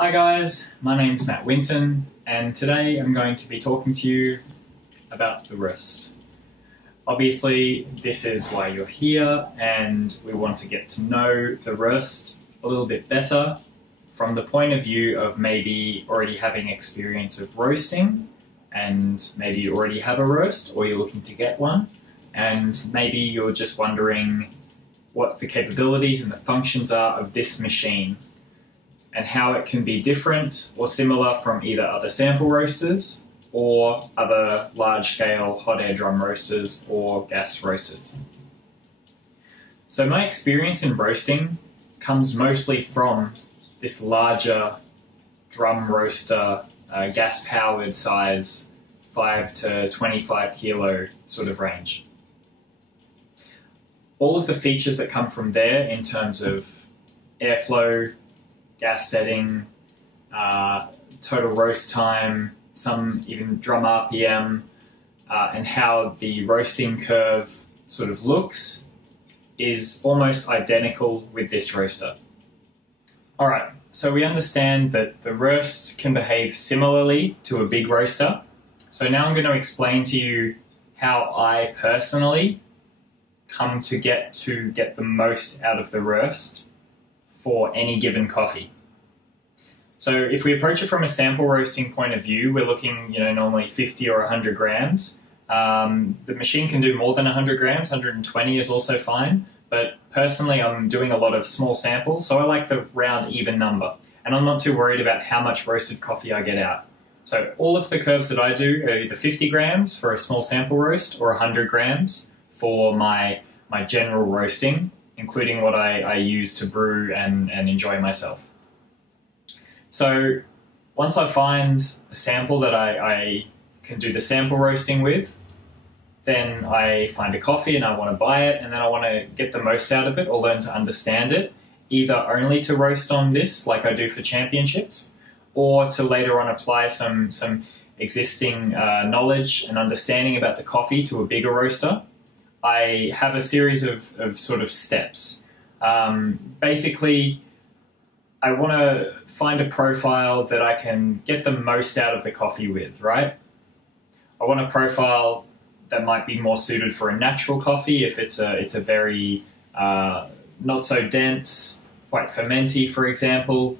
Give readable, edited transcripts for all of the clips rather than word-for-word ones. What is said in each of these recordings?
Hi guys, my name's Matt Winton and today I'm going to be talking to you about the ROEST. Obviously this is why you're here and we want to get to know the ROEST a little bit better from the point of view of maybe already having experience of roasting and maybe you already have a roast or you're looking to get one and maybe you're just wondering what the capabilities and the functions are of this machine and how it can be different or similar from either other sample roasters or other large-scale hot air drum roasters or gas roasters. So my experience in roasting comes mostly from this larger drum roaster, gas-powered size, 5 to 25 kilo sort of range. All of the features that come from there in terms of airflow, gas setting, total roast time, some even drum RPM, and how the roasting curve sort of looks is almost identical with this roaster. Alright, so we understand that the ROEST can behave similarly to a big roaster. So now I'm going to explain to you how I personally come to get the most out of the ROEST for any given coffee. So if we approach it from a sample roasting point of view, we're looking, normally 50 or 100 grams. The machine can do more than 100 grams, 120 is also fine. But personally, I'm doing a lot of small samples, so I like the round even number. And I'm not too worried about how much roasted coffee I get out. So all of the curves that I do are either 50 grams for a small sample roast or 100 grams for my general roasting, including what I use to brew and enjoy myself. So once I find a sample that I can do the sample roasting with, then I find a coffee and I want to buy it, and then I want to get the most out of it or learn to understand it, either only to roast on this like I do for championships, or to later on apply some existing knowledge and understanding about the coffee to a bigger roaster. I have a series of sort of steps. Basically, I want to find a profile that I can get the most out of the coffee with, right? I want a profile that might be more suited for a natural coffee if it's a very not so dense, quite fermenty, for example.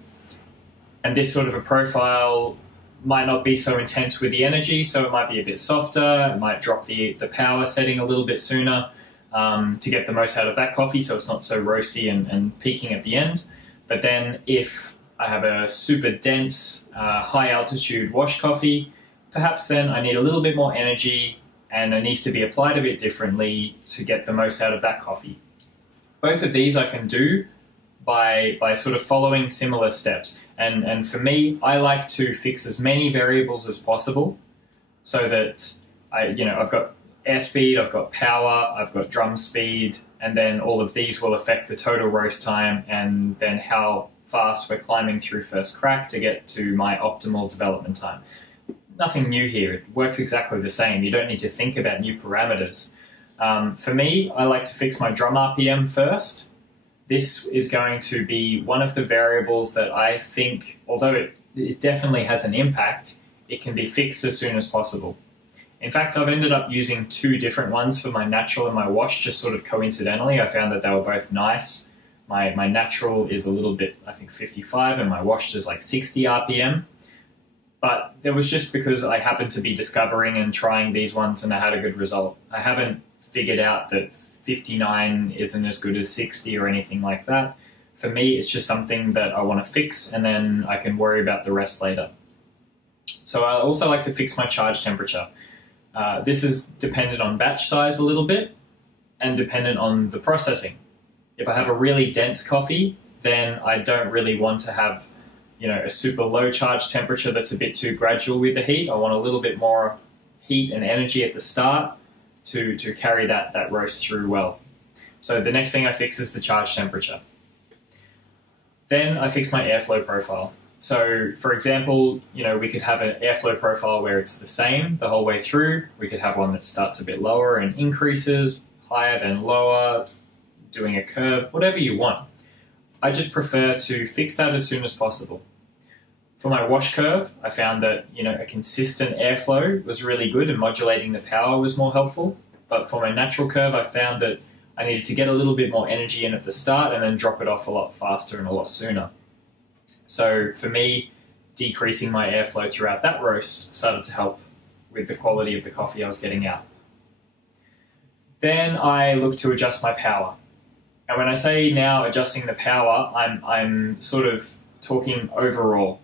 And this sort of a profile might not be so intense with the energy, so it might be a bit softer, it might drop the power setting a little bit sooner to get the most out of that coffee so it's not so roasty and peaking at the end. But then if I have a super dense, high altitude wash coffee, perhaps then I need a little bit more energy and it needs to be applied a bit differently to get the most out of that coffee. Both of these I can do by sort of following similar steps. And for me, I like to fix as many variables as possible so that I've got airspeed, I've got power, I've got drum speed, and then all of these will affect the total roast time and then how fast we're climbing through first crack to get to my optimal development time. Nothing new here, it works exactly the same. You don't need to think about new parameters. For me, I like to fix my drum RPM first. This is going to be one of the variables that I think, although it definitely has an impact, it can be fixed as soon as possible. In fact, I've ended up using two different ones for my natural and my wash, just sort of coincidentally. I found that they were both nice. My natural is a little bit, I think 55, and my wash is like 60 RPM. But that was just because I happened to be discovering and trying these ones and I had a good result. I haven't figured out that 59 isn't as good as 60 or anything like that. For me, it's just something that I want to fix and then I can worry about the rest later. So I also like to fix my charge temperature. This is dependent on batch size a little bit and dependent on the processing. If I have a really dense coffee, then I don't really want to have a super low charge temperature that's a bit too gradual with the heat. I want a little bit more heat and energy at the start to carry that roast through well. So the next thing I fix is the charge temperature. Then I fix my airflow profile. So for example, we could have an airflow profile where it's the same the whole way through. We could have one that starts a bit lower and increases, higher then lower, doing a curve, whatever you want. I just prefer to fix that as soon as possible. For my wash curve, I found that, you know, a consistent airflow was really good and modulating the power was more helpful. But for my natural curve, I found that I needed to get a little bit more energy in at the start and then drop it off a lot faster and a lot sooner. So for me, decreasing my airflow throughout that roast started to help with the quality of the coffee I was getting out. Then I looked to adjust my power. And when I say now adjusting the power, I'm sort of talking overall.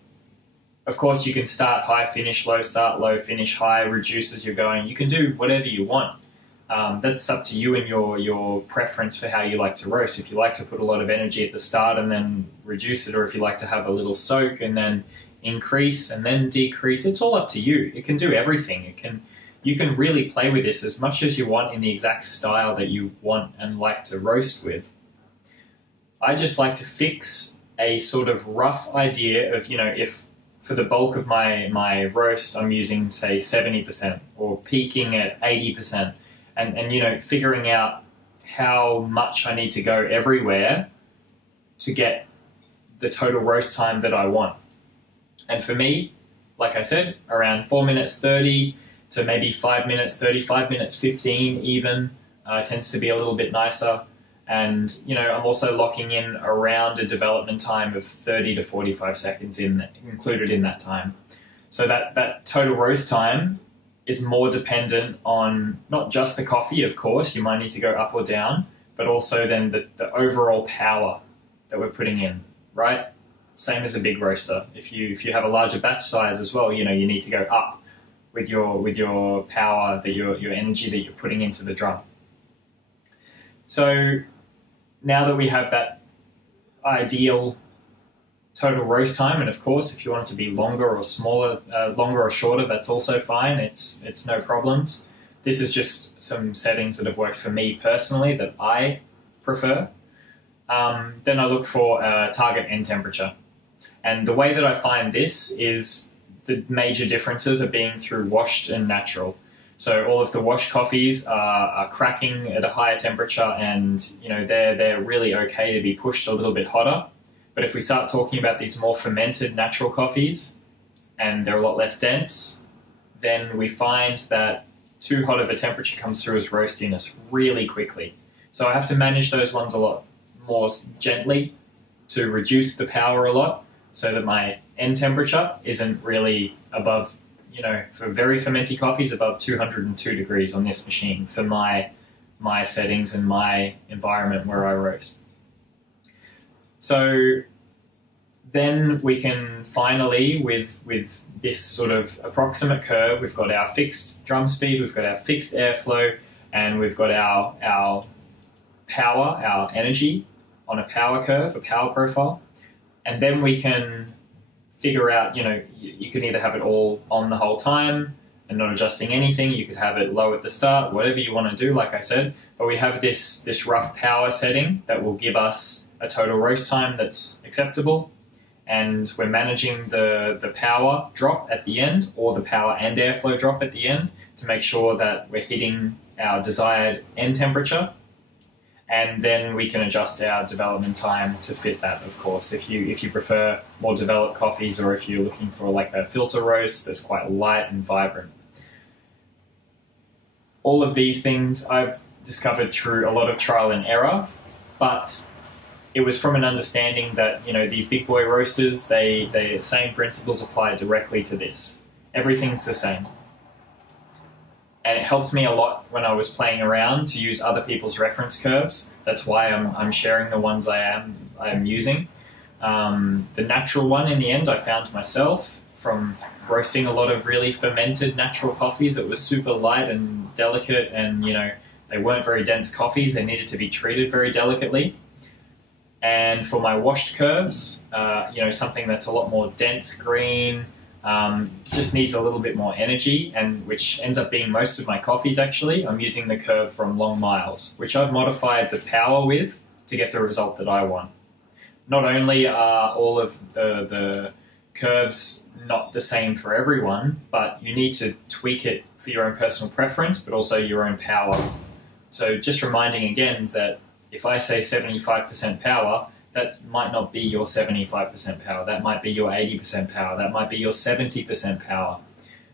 Of course, you can start high, finish low, start low, finish high, reduce as you're going. You can do whatever you want. That's up to you and your preference for how you like to roast. If you like to put a lot of energy at the start and then reduce it, or if you like to have a little soak and then increase and then decrease, it's all up to you. It can do everything. You can really play with this as much as you want in the exact style that you want and like to roast with. I just like to fix a sort of rough idea of, you know, if for the bulk of my roast I'm using, say, 70% or peaking at 80%, and you know, figuring out how much I need to go everywhere to get the total roast time that I want. And for me, like I said, around 4 minutes 30 to maybe 5 minutes 30, 5 minutes 15 even tends to be a little bit nicer. And, you know, I'm also locking in around a development time of 30 to 45 seconds included in that time. So that total roast time is more dependent on not just the coffee, of course, you might need to go up or down, but also then the overall power that we're putting in, right? Same as a big roaster. If you have a larger batch size as well, you know, you need to go up with your power, your energy that you're putting into the drum. So now that we have that ideal total roast time, and of course, if you want it to be longer or smaller, longer or shorter, that's also fine. It's no problems. This is just some settings that have worked for me personally that I prefer. Then I look for target end temperature. And the way that I find this is the major differences are being through washed and natural. So all of the washed coffees are cracking at a higher temperature, and you know they're really okay to be pushed a little bit hotter. But if we start talking about these more fermented natural coffees, and they're a lot less dense, then we find that too hot of a temperature comes through as roastiness really quickly. So I have to manage those ones a lot more gently to reduce the power a lot, so that my end temperature isn't really above, you know, for very fermenty coffees, above 202 degrees on this machine for my settings and my environment where I roast. So then we can finally, with this sort of approximate curve, we've got our fixed drum speed, we've got our fixed airflow, and we've got our power, our energy on a power curve, a power profile. And then we can figure out, you know, you can either have it all on the whole time and not adjusting anything. You could have it low at the start, whatever you want to do, like I said. But we have this rough power setting that will give us a total roast time that's acceptable. And we're managing the power drop at the end, or the power and airflow drop at the end, to make sure that we're hitting our desired end temperature. And then we can adjust our development time to fit that, of course. If you prefer more developed coffees, or if you're looking for like a filter roast that's quite light and vibrant. All of these things I've discovered through a lot of trial and error, but it was from an understanding that, you know, these big boy roasters, the same principles apply directly to this. Everything's the same. And it helped me a lot when I was playing around to use other people's reference curves. That's why I'm sharing the ones I am using. The natural one, in the end, I found myself from roasting a lot of really fermented natural coffees that were super light and delicate, and you know, they weren't very dense coffees. They needed to be treated very delicately. And for my washed curves, you know, something that's a lot more dense green, just needs a little bit more energy, and which ends up being most of my coffees actually. I'm using the curve from Long Miles, which I've modified the power with to get the result that I want. Not only are all of the curves not the same for everyone, but you need to tweak it for your own personal preference, but also your own power. So just reminding again that if I say 75% power, that might not be your 75% power. That might be your 80% power. That might be your 70% power.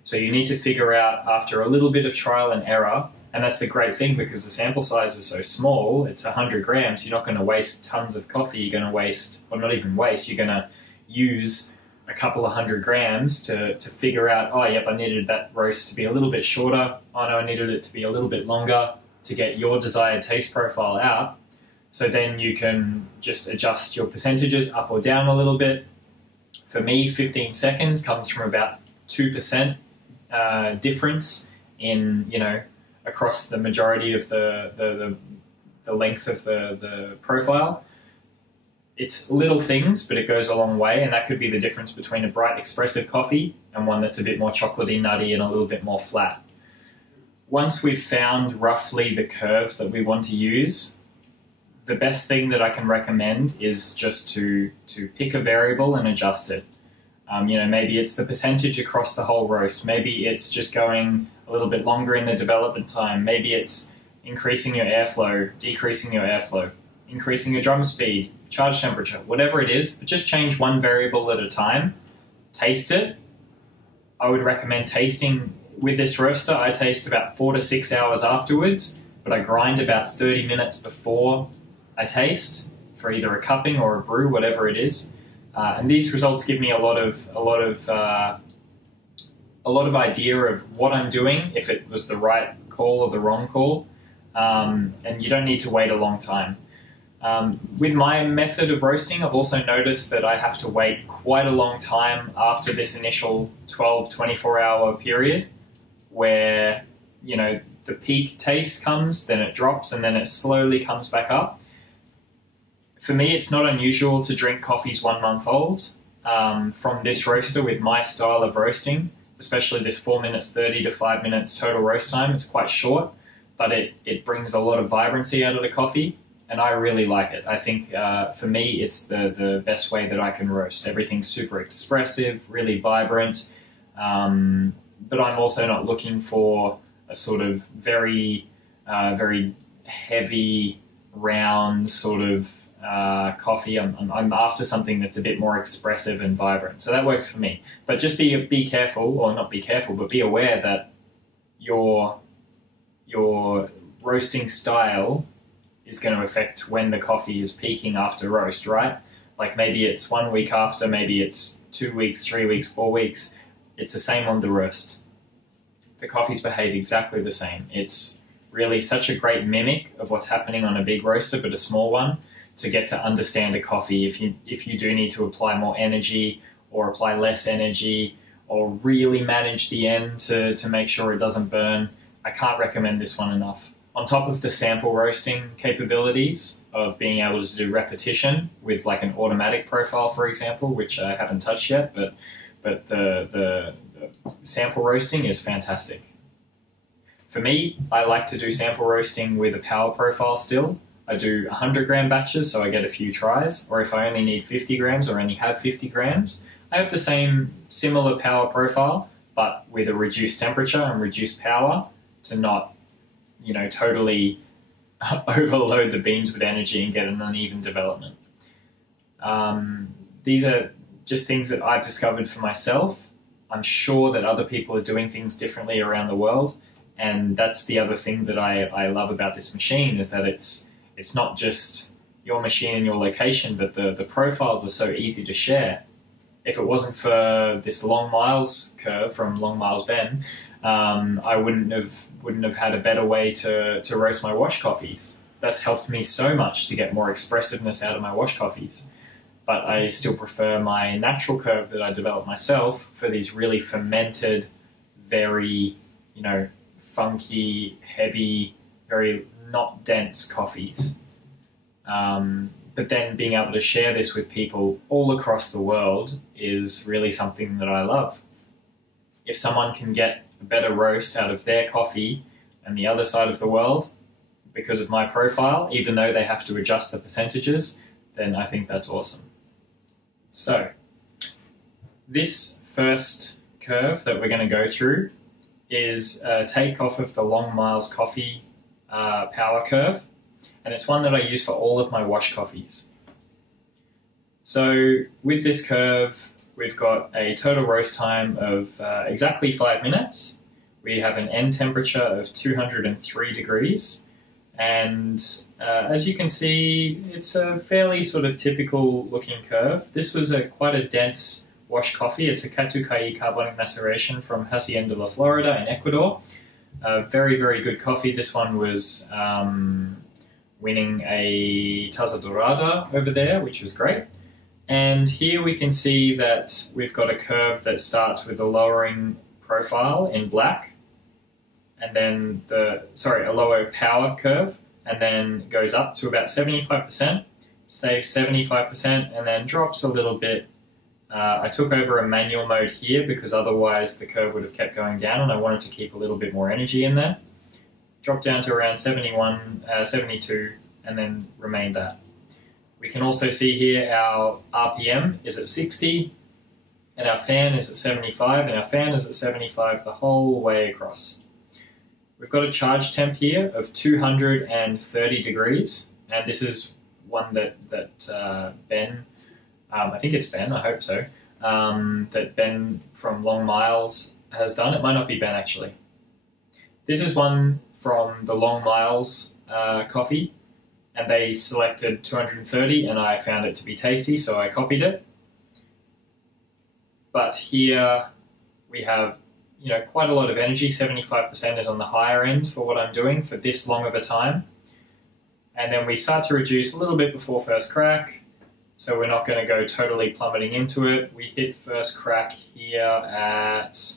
So you need to figure out after a little bit of trial and error, and that's the great thing because the sample size is so small, it's 100 grams, you're not going to waste tons of coffee, you're going to waste, or not even waste, you're going to use a couple of 100 grams to figure out, oh yep, I needed that roast to be a little bit shorter, oh no, I needed it to be a little bit longer to get your desired taste profile out. So then you can just adjust your percentages up or down a little bit. For me, 15 seconds comes from about 2% difference in, you know, across the majority of the length of the profile. It's little things, but it goes a long way, and that could be the difference between a bright, expressive coffee and one that's a bit more chocolatey, nutty, and a little bit more flat. Once we've found roughly the curves that we want to use, the best thing that I can recommend is just to pick a variable and adjust it. You know, maybe it's the percentage across the whole roast. Maybe it's just going a little bit longer in the development time. Maybe it's increasing your airflow, decreasing your airflow, increasing your drum speed, charge temperature, whatever it is, but just change one variable at a time. Taste it. I would recommend tasting with this roaster. I taste about 4 to 6 hours afterwards, but I grind about 30 minutes before I taste for either a cupping or a brew, whatever it is. And these results give me a lot of idea of what I'm doing, if it was the right call or the wrong call, and you don't need to wait a long time. With my method of roasting, I've also noticed that I have to wait quite a long time after this initial 12, 24-hour period where, you know, the peak taste comes, then it drops, and then it slowly comes back up. For me, it's not unusual to drink coffees 1 month old from this roaster with my style of roasting, especially this 4 minutes 30 to 5 minutes total roast time. It's quite short, but it brings a lot of vibrancy out of the coffee, and I really like it. I think for me, it's the best way that I can roast. Everything's super expressive, really vibrant, but I'm also not looking for a sort of very heavy, round sort of coffee. I'm after something that's a bit more expressive and vibrant. So that works for me. But just be careful, or not be careful, but be aware that your roasting style is going to affect when the coffee is peaking after roast, right? Like maybe it's 1 week after, maybe it's 2 weeks, 3 weeks, 4 weeks. It's the same on the roast. The coffees behave exactly the same. It's really such a great mimic of what's happening on a big roaster, but a small one, to get to understand a coffee. If you do need to apply more energy or apply less energy or really manage the end to make sure it doesn't burn, I can't recommend this one enough. On top of the sample roasting capabilities of being able to do repetition with like an automatic profile, for example, which I haven't touched yet, but the sample roasting is fantastic. For me, I like to do sample roasting with a power profile still. I do 100 gram batches, so I get a few tries, or if I only need 50 grams or only have 50 grams, I have the same similar power profile, but with a reduced temperature and reduced power to not, you know, totally overload the beans with energy and get an uneven development. These are just things that I've discovered for myself. I'm sure that other people are doing things differently around the world, and that's the other thing that I love about this machine, is that it's not just your machine and your location, but the profiles are so easy to share. If it wasn't for this long miles curve from Long Miles Ben, I wouldn't have had a better way to roast my wash coffees. That's helped me so much to get more expressiveness out of my wash coffees. But I still prefer my natural curve that I developed myself for these really fermented, very, you know, funky, heavy, very not dense coffees. But then being able to share this with people all across the world is really something that I love. If someone can get a better roast out of their coffee and the other side of the world because of my profile, even though they have to adjust the percentages, then I think that's awesome. So this first curve that we're going to go through is a takeoff of the Long Miles Coffee power curve, and it's one that I use for all of my wash coffees. So with this curve, we've got a total roast time of exactly 5 minutes. We have an end temperature of 203 degrees. And as you can see, it's a fairly sort of typical looking curve. This was quite a dense wash coffee. It's a Catucaí carbonic maceration from Hacienda La Florida in Ecuador. Very, very good coffee. This one was winning a Taza Dorada over there, which was great. And here we can see that we've got a curve that starts with a lowering profile in black, and then a lower power curve, and then goes up to about 75%, stays 75%, and then drops a little bit. I took over a manual mode here because otherwise the curve would have kept going down, and I wanted to keep a little bit more energy in there. Dropped down to around 71, 72, and then remained that. We can also see here our RPM is at 60, and our fan is at 75, and our fan is at 75 the whole way across. We've got a charge temp here of 230 degrees, and this is one that Ben, I think it's Ben, I hope so, that Ben from Long Miles has done. It might not be Ben actually. This is one from the Long Miles coffee, and they selected 230, and I found it to be tasty, so I copied it. But here we have, quite a lot of energy. 75% is on the higher end for what I'm doing for this long of a time. And then we start to reduce a little bit before first crack, so we're not going to go totally plummeting into it. We hit first crack here at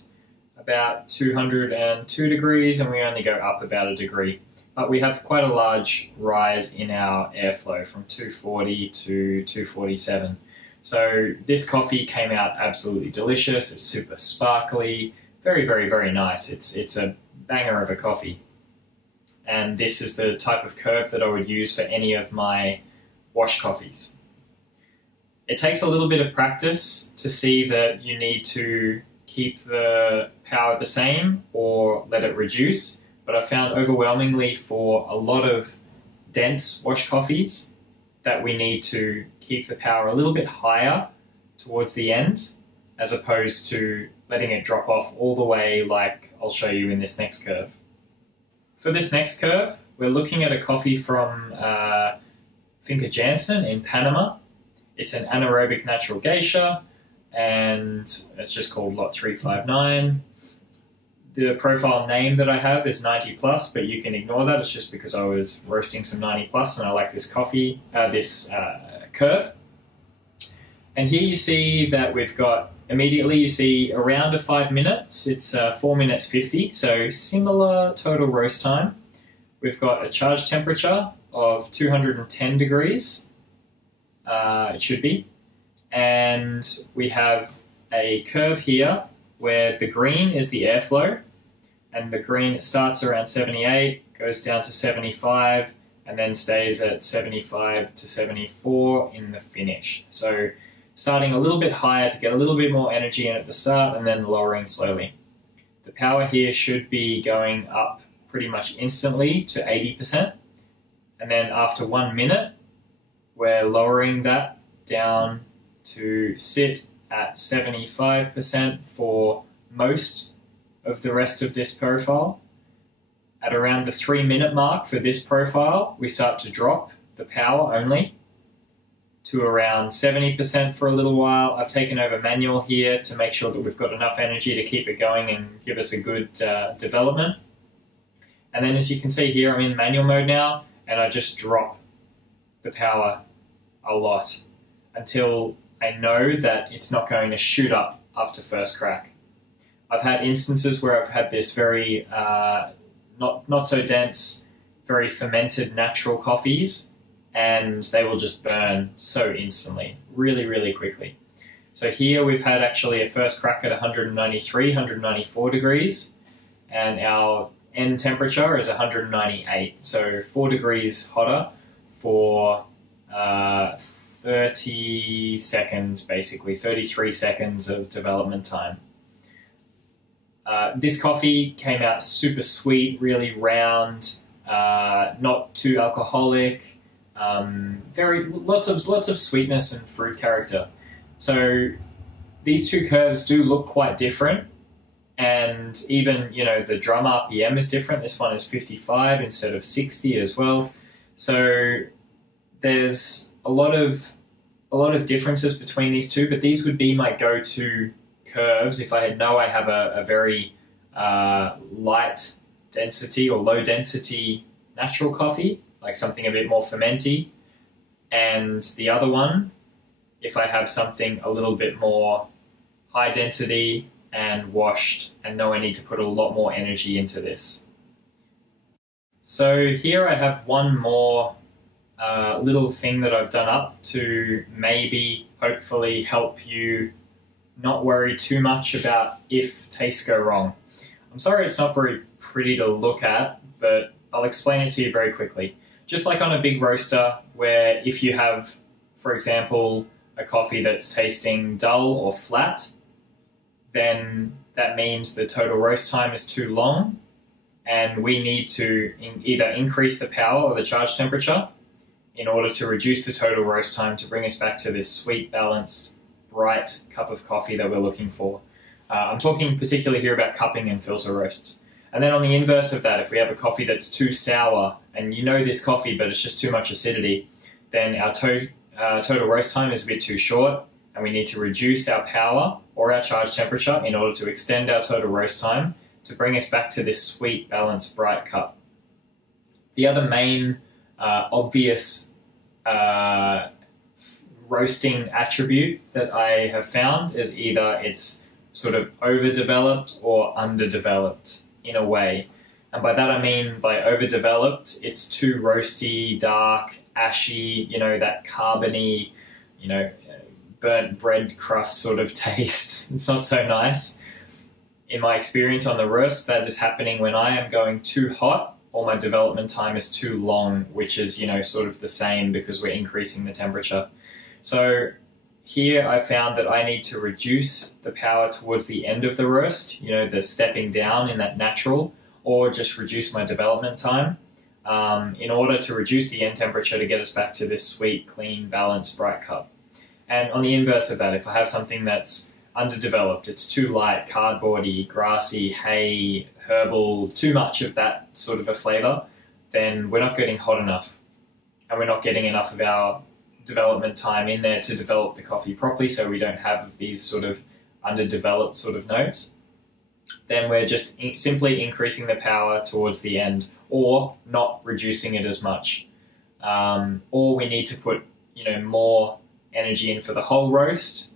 about 202 degrees, and we only go up about a degree. But we have quite a large rise in our airflow from 240 to 247. So this coffee came out absolutely delicious. It's super sparkly, very, very, very nice. It's a banger of a coffee. And this is the type of curve that I would use for any of my wash coffees. It takes a little bit of practice to see that you need to keep the power the same or let it reduce. But I found overwhelmingly for a lot of dense wash coffees that we need to keep the power a little bit higher towards the end, as opposed to letting it drop off all the way like I'll show you in this next curve. For this next curve, we're looking at a coffee from Finca Jansen in Panama. It's an anaerobic natural geisha, and it's just called Lot 359. The profile name that I have is 90 plus, but you can ignore that. It's just because I was roasting some 90 plus and I like this coffee, this curve. And here you see that we've got, immediately you see around 5 minutes. It's 4 minutes 50, so similar total roast time. We've got a charge temperature of 210 degrees, it should be. And we have a curve here where the green is the airflow, and the green starts around 78, goes down to 75, and then stays at 75 to 74 in the finish. So starting a little bit higher to get a little bit more energy in at the start, and then lowering slowly. The power here should be going up pretty much instantly to 80%, and then after 1 minute, we're lowering that down to sit at 75% for most of the rest of this profile. At around the 3 minute mark for this profile, we start to drop the power only to around 70% for a little while. I've taken over manual here to make sure that we've got enough energy to keep it going and give us a good development. And then as you can see here, I'm in manual mode now, and I just drop the power a lot until I know that it's not going to shoot up after first crack. I've had instances where I've had this very not so dense, very fermented natural coffees, and they will just burn so instantly, really, really quickly. So here we've had actually a first crack at 193, 194 degrees, and our end temperature is 198, so 4 degrees hotter for 30 seconds, basically, 33 seconds of development time. This coffee came out super sweet, really round, not too alcoholic, Lots of sweetness and fruit character. So these two curves do look quite different, and even, you know, the drum RPM is different. This one is 55 instead of 60 as well. So there's a lot of differences between these two, but these would be my go-to curves if I have a very light density or low density natural coffee, like something a bit more fermenty. And the other one, if I have something a little bit more high density and washed and know I need to put a lot more energy into this. So here I have one more little thing that I've done up to maybe hopefully help you not worry too much about if tastes go wrong. I'm sorry it's not very pretty to look at, but I'll explain it to you very quickly. Just like on a big roaster, where if you have, for example, a coffee that's tasting dull or flat, then that means the total roast time is too long, and we need to either increase the power or the charge temperature in order to reduce the total roast time to bring us back to this sweet, balanced, bright cup of coffee that we're looking for. I'm talking particularly here about cupping and filter roasts. And then on the inverse of that, if we have a coffee that's too sour, and you know this coffee, but it's just too much acidity, then our total roast time is a bit too short, and we need to reduce our power or our charge temperature in order to extend our total roast time to bring us back to this sweet, balanced, bright cup. The other main obvious roasting attribute that I have found is either it's sort of overdeveloped or underdeveloped in a way. And by that I mean, by overdeveloped, it's too roasty, dark, ashy, you know, that carbony, you know, burnt bread crust sort of taste. It's not so nice. In my experience on the roast, that is happening when I am going too hot or my development time is too long, which is, you know, sort of the same because we're increasing the temperature. So here I found that I need to reduce the power towards the end of the roast, you know, the stepping down in that natural, or just reduce my development time in order to reduce the end temperature to get us back to this sweet, clean, balanced, bright cup. And on the inverse of that, if I have something that's underdeveloped, it's too light, cardboardy, grassy, hay, herbal, too much of that sort of a flavor, then we're not getting hot enough, and we're not getting enough of our development time in there to develop the coffee properly, so we don't have these sort of underdeveloped sort of notes. Then we're just simply increasing the power towards the end, or not reducing it as much. Or we need to put, you know, more energy in for the whole roast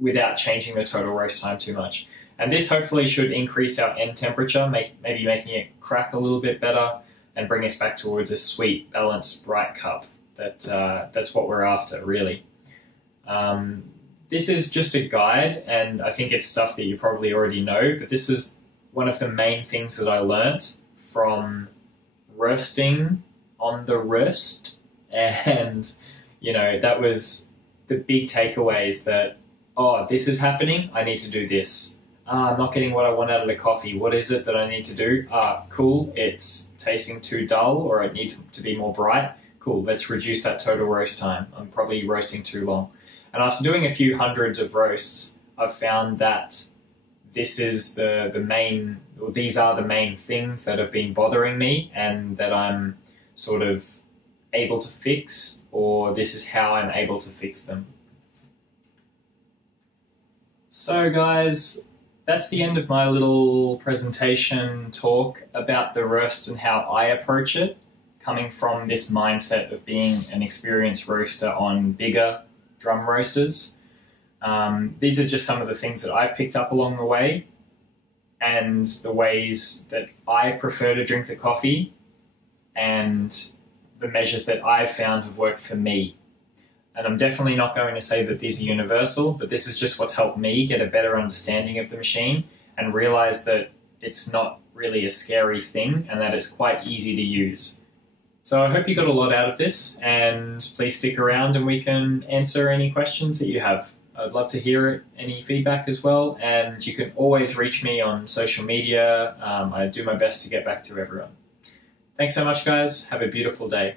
without changing the total roast time too much. And this hopefully should increase our end temperature, maybe making it crack a little bit better and bring us back towards a sweet, balanced, bright cup. That's what we're after, really. This is just a guide, and I think it's stuff that you probably already know, but this is one of the main things that I learnt from roasting on the ROEST, and, you know, that was the big takeaways that, oh, this is happening, I need to do this. I'm not getting what I want out of the coffee. What is it that I need to do? Cool, it's tasting too dull, or it needs to be more bright. Cool, let's reduce that total roast time. I'm probably roasting too long. And after doing a few hundreds of roasts, I've found that this is the main, or these are the main things that have been bothering me and that I'm sort of able to fix, or this is how I'm able to fix them. So guys, that's the end of my little presentation talk about the ROEST and how I approach it, coming from this mindset of being an experienced roaster on bigger drum roasters. These are just some of the things that I've picked up along the way and the ways that I prefer to drink the coffee and the measures that I've found have worked for me. And I'm definitely not going to say that these are universal, but this is just what's helped me get a better understanding of the machine and realize that it's not really a scary thing and that it's quite easy to use. So I hope you got a lot out of this, and please stick around and we can answer any questions that you have. I'd love to hear any feedback as well, and you can always reach me on social media. I do my best to get back to everyone. Thanks so much, guys. Have a beautiful day.